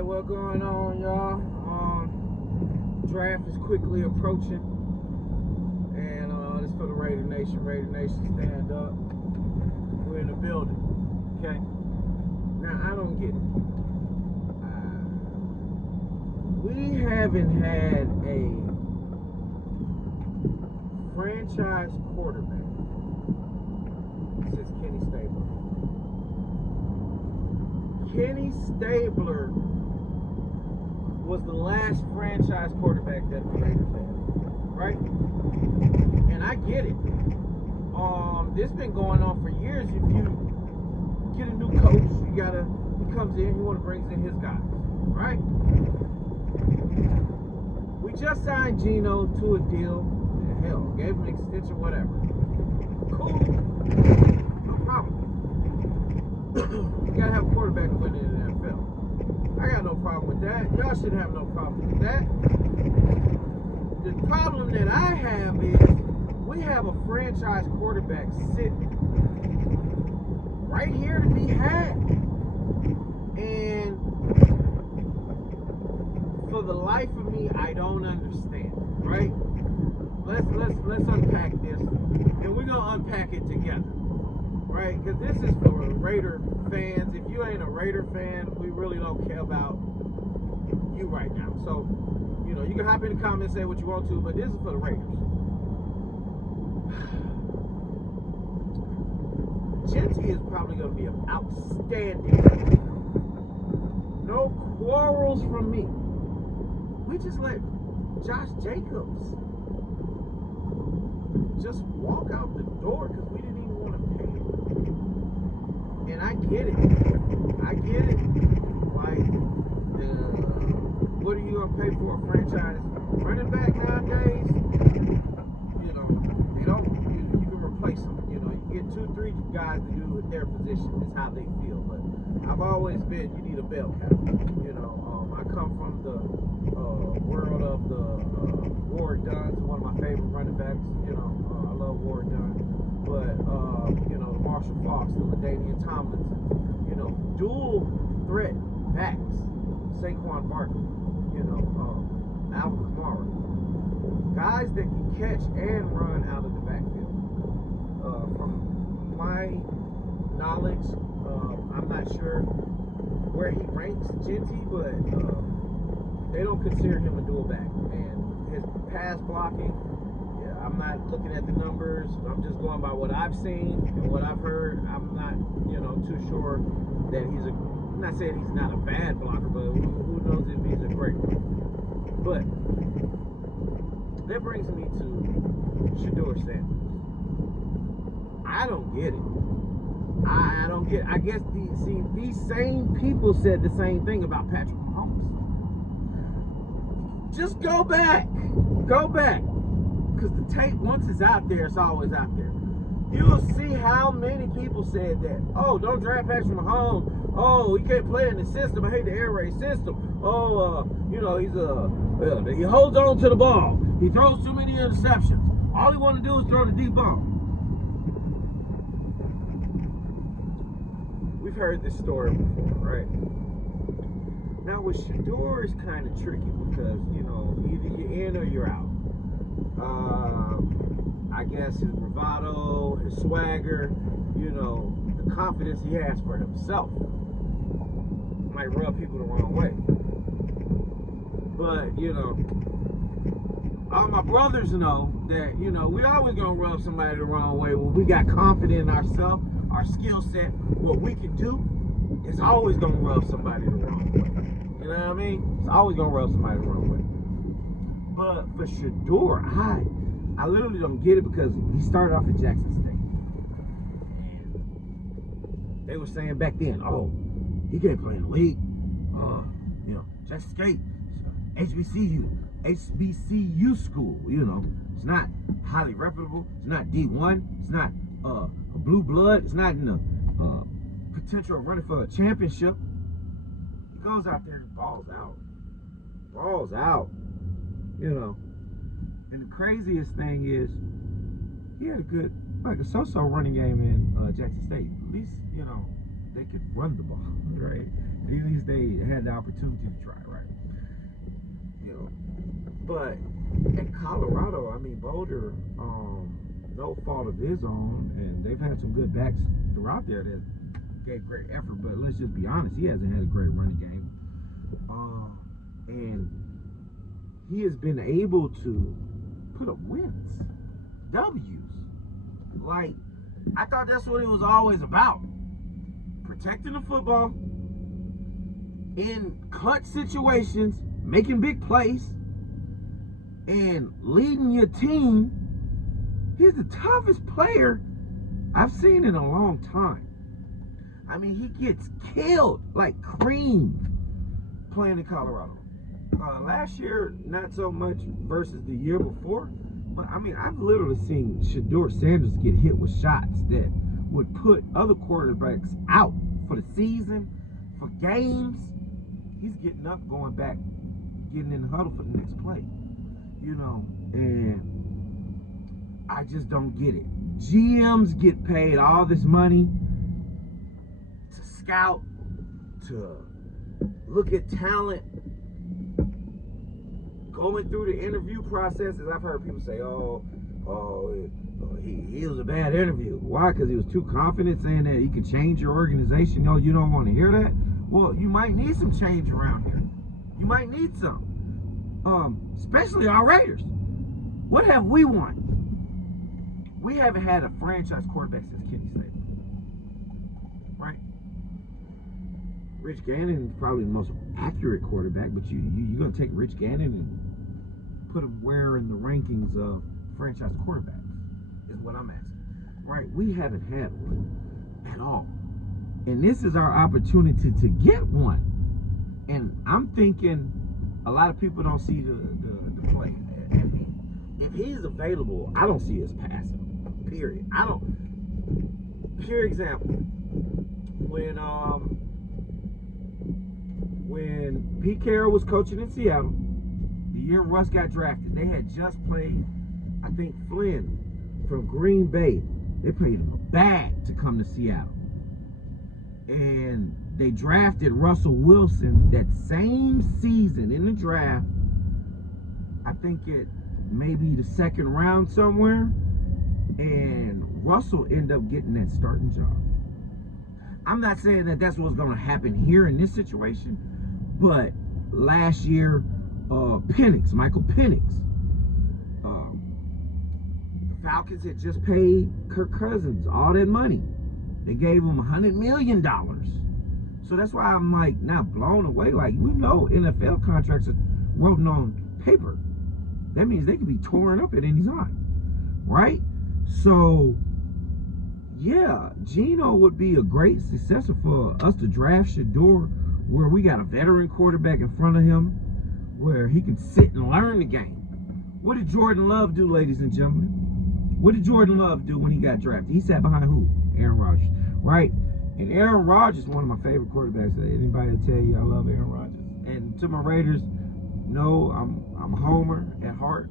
Hey, what's going on, y'all? Draft is quickly approaching, and it's for the Raider Nation. Raider Nation, stand up. We're in the building. Okay. Now I don't get it. We haven't had a franchise quarterback since Kenny Stabler. Kenny Stabler was the last franchise quarterback that the Raiders had, right? And I get it. This been going on for years. If you get a new coach, he comes in, he brings in his guys, right? We just signed Geno to a deal. Hell, gave him an extension, whatever. Cool. No problem. You gotta have a quarterback to win in the NFL. I got no problem with that. Y'all should have no problem with that. The problem that I have is we have a franchise quarterback sitting right here to be had. And for the life of me, I don't understand, right? Let's unpack this, and we're gonna unpack it together, right? Because this is for Raider fans. If you ain't a Raider fan, we really don't care about you right now. So, you can hop in the comments, say what you want to, but this is for the Raiders. Jeanty is probably going to be outstanding. No quarrels from me. We just let Josh Jacobs just walk out the door because we didn't even want to pay him. And I get it. Like, what are you going to pay for a franchise running back nowadays? They don't. You can replace them. You get 2-3 guys to do their position. Is how they feel. But I've always been, you need a bell cow. I come from the world of the Ward Duns, one of my favorite running backs. I love Ward Dunn. But the Marshall Faulks, the LaDainian Tomlinson, dual threat backs, Saquon Barkley, Alvin Kamara, guys that can catch and run out of the backfield. From my knowledge, I'm not sure where he ranks Jeanty, but they don't consider him a dual back. And his pass blocking, I'm not looking at the numbers. I'm just going by what I've seen and what I've heard. I'm not, too sure that I'm not saying he's not a bad blocker, but who knows if he's a great one. But that brings me to Shedeur Sanders. I don't get it. I don't get it. I guess these same people said the same thing about Patrick Mahomes. Just go back. Because the tape, once it's out there, it's always out there. You'll see how many people said that. Oh, don't draft Patrick Mahomes. Oh, he can't play in the system. I hate the air raid system. Oh, he holds on to the ball. He throws too many interceptions. All he want to do is throw the deep ball. We've heard this story before, right? Now with Shedeur, it's kind of tricky because, either you're in or you're out. I guess his bravado, his swagger, the confidence he has for himself might rub people the wrong way. But, all my brothers know that, we always going to rub somebody the wrong way. When we got confidence in ourselves, our skill set, what we can do, is always going to rub somebody the wrong way. You know what I mean? It's always going to rub somebody the wrong way. But for Shedeur, I literally don't get it because he started off at Jackson State. And they were saying back then, oh, he can't play in the league. Jackson State, HBCU school, It's not highly reputable. It's not D1. It's not a blue blood. It's not in the potential of running for a championship. He goes out there and balls out. And the craziest thing is, he had a good, a so-so running game in Jackson State. At least, they could run the ball, right? At least they had the opportunity to try, right? You know, but in Colorado, I mean, Boulder, no fault of his own, and they've had some good backs throughout there that gave great effort. But let's just be honest, he hasn't had a great running game, and he has been able to put up wins, W's. Like, I thought that's what it was always about. Protecting the football in clutch situations, making big plays, and leading your team. He's the toughest player I've seen in a long time. I mean, he gets killed, like creamed, playing in Colorado. Last year, not so much versus the year before, but I mean, I've literally seen Shedeur Sanders get hit with shots that would put other quarterbacks out for the season, for games. He's getting up, going back, getting in the huddle for the next play. You know, and I just don't get it. GMs get paid all this money to scout, to look at talent, going through the interview processes. I've heard people say, he was a bad interview. Why? Because he was too confident, saying that he could change your organization. No, you don't want to hear that? Well, you might need some change around here. You might need some. Especially our Raiders. What have we won? We haven't had a franchise quarterback since Kenny Stabler. Right? Rich Gannon is probably the most accurate quarterback, but you're going to take Rich Gannon and put him where in the rankings of franchise quarterbacks is what I'm asking. Right? We haven't had one at all. And this is our opportunity to get one. And I'm thinking a lot of people don't see the play. If he's available, I don't see us passing him. Period. I don't. Pure example. When Pete Carroll was coaching in Seattle, the year Russ got drafted, they had just played, I think, Flynn from Green Bay. They paid him a bag to come to Seattle. And they drafted Russell Wilson that same season in the draft. I think it maybe the second round somewhere. And Russell ended up getting that starting job. I'm not saying that that's what's going to happen here in this situation, but last year, Michael Penix, the Falcons had just paid Kirk Cousins all that money. They gave him $100 million. So that's why I'm like not blown away. Like, we know NFL contracts are written on paper. That means they can be torn up at any time, right? So, yeah, Geno would be a great successor for us to draft Shedeur, where we got a veteran quarterback in front of him, where he can sit and learn the game. What did Jordan Love do, ladies and gentlemen? What did Jordan Love do when he got drafted? He sat behind who? Aaron Rodgers, right? And Aaron Rodgers is one of my favorite quarterbacks. Anybody will tell you I love Aaron Rodgers. And to my Raiders, no, I'm a homer at heart,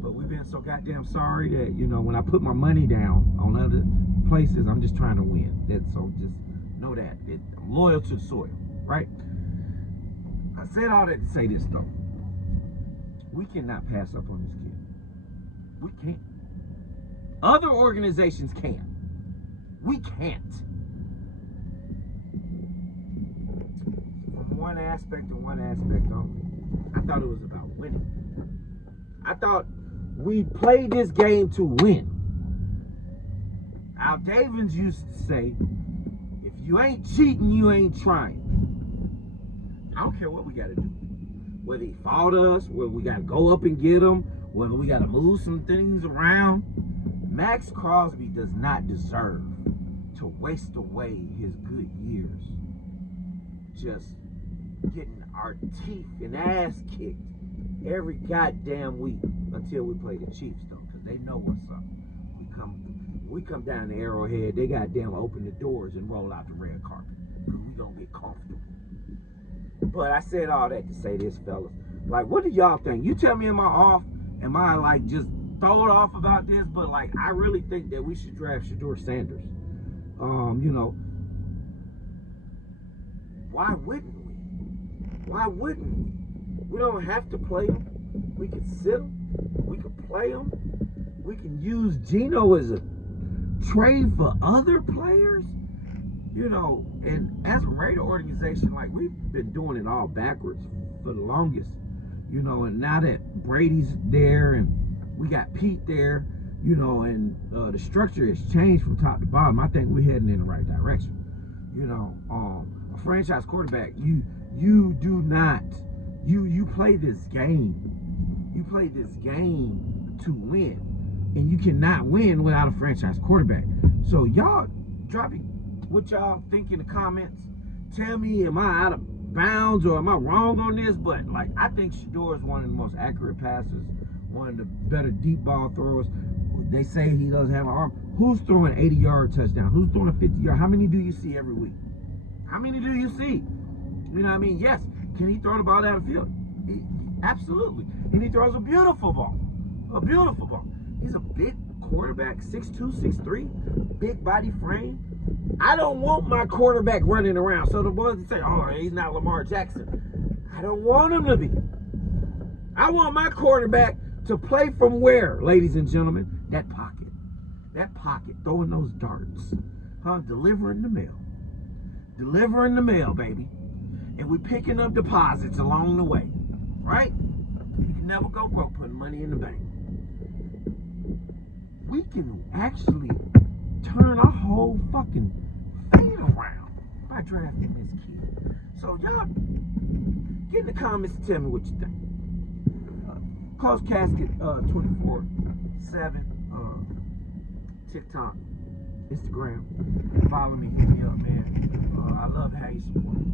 but we've been so goddamn sorry that, you know, when I put my money down on other places, I'm just trying to win. So just know that. I'm loyal to the soil, right? I said all that to say this, though. We cannot pass up on this kid. We can't. Other organizations can. We can't. From one aspect and one aspect only. I thought it was about winning. I thought we played this game to win. Al Davis used to say, if you ain't cheating, you ain't trying. I don't care what we got to do. Whether he fought us, whether we got to go up and get him, whether we got to move some things around. Max Crosby does not deserve to waste away his good years just getting our teeth and ass kicked every goddamn week until we play the Chiefs, though, because they know what's up. We come down to Arrowhead, they goddamn open the doors and roll out the red carpet because we gonna get comfortable. But I said all that to say this, fellas. Like, what do y'all think? You tell me, am I off? Am I like just throwed off about this? But like, I really think that we should draft Shedeur Sanders. You know, why wouldn't we? Why wouldn't we? We don't have to play them. We can sit them. We can play them. We can use Geno as a trade for other players. You know, and as a Raider organization, like, we've been doing it all backwards for the longest. You know, and now that Brady's there and we got Pete there, you know, and the structure has changed from top to bottom, I think we're heading in the right direction. You know, a franchise quarterback, you do not, you play this game. You play this game to win. And you cannot win without a franchise quarterback. So y'all drop it, what y'all think in the comments. Tell me, am I out of bounds or am I wrong on this? But, like, I think Shedeur is one of the most accurate passers, one of the better deep ball throwers. They say he doesn't have an arm. Who's throwing an 80-yard touchdown? Who's throwing a 50-yard? How many do you see every week? How many do you see? You know what I mean? Yes. Can he throw the ball down the field? Absolutely. And he throws a beautiful ball. A beautiful ball. He's a big quarterback, 6'2", 6'3", big body frame. I don't want my quarterback running around. So the ones that say, oh, he's not Lamar Jackson, I don't want him to be. I want my quarterback to play from where, ladies and gentlemen? That pocket. That pocket, throwing those darts. Delivering the mail. Delivering the mail, baby. And we're picking up deposits along the way. Right? You can never go broke putting money in the bank. We can actually turn our whole fucking thing around by drafting this kid. So y'all, get in the comments and tell me what you think. Coach Casket 24/7, TikTok, Instagram. Follow me, hit me up, man. I love how you support me.